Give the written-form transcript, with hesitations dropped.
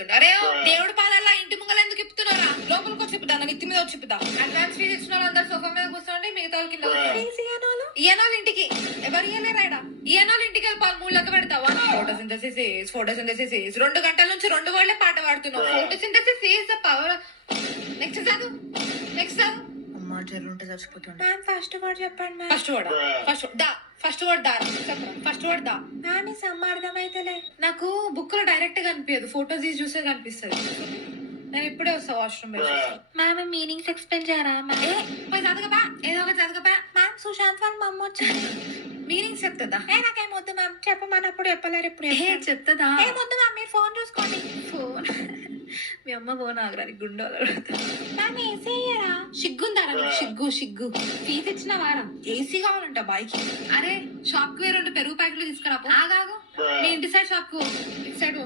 అరే దేవుడు పాదాల ఇంటి ముంగల ఎందుకు ఇప్పుతున్నారా? లోపలికి వచ్చి ఇప్పుదా, నెత్తి మీద వచ్చి ఇప్పుదా. అడ్వాన్స్ ఫీజ్ ఇచ్చిన వాళ్ళు అందరు సోఫా మీద కూర్చోండి, మిగతా వాళ్ళ కింద ఇయనాలు ఇంటికి ఎవరు ఇయ్యలేరాడా? ఇయనాలు ఇంటికి వెళ్ళిపోవాలి. 3 లెక్క పెడతావా? ఫోటోసింథసిస్ 2 గంటల నుంచి 2 వాళ్ళే పాట పాడుతున్నావు. Photosynthesis is the power. Next చదువు. అమ్మా జరుంటే చచ్చిపోతుంది. మ్యామ్ ఫస్ట్ వర్డ్ చెప్పండి ma'am. First word first word దా చెప్పరా? ఫస్ట్ వర్డ్ దా. మ్యామ్ ఈ సమ్మ అర్థమైతలే. నాకు బుక్ లో డైరెక్ట్ గా కనిపించదు, ఫోటోస్ తీసి చూసే కనిపిస్తుంది. నేను ఇప్పుడే వస్తా వాష్రూమ్. మ్యామ్ మీనింగ్స్ ఎక్స్ప్లెయిన్ చేయరా? చదవబా, ఏదో ఒక చదవబా. మ్యామ్ సుశాంత్ వాళ్ళ మమ్మ వచ్చింది. మీనింగ్స్ చెప్తుందా? నాకేమొద్దు మ్యామ్, చెప్పమన్నప్పుడు చెప్పలేరు. ఇప్పుడు చెప్తుందా? ఏమొద్దు మ్యామ్, మీరు ఫోన్ చూసుకోండి. ఫోన్ మీ అమ్మ ఫోన్ ఆగరాని గుండె మ్యామ్ ఏసీ అయ్యారా? సిగ్గుందారా? సిగ్గు ఫీజు ఇచ్చిన వారా? ఏసీ కావాలంట బాయ్కి. అరే షాప్ కి 2 పెరుగు ప్యాకెట్లు తీసుకురా. ఆగాగు, మీ ఇంటి సైడ్ షాప్ కు ఇటు సైడ్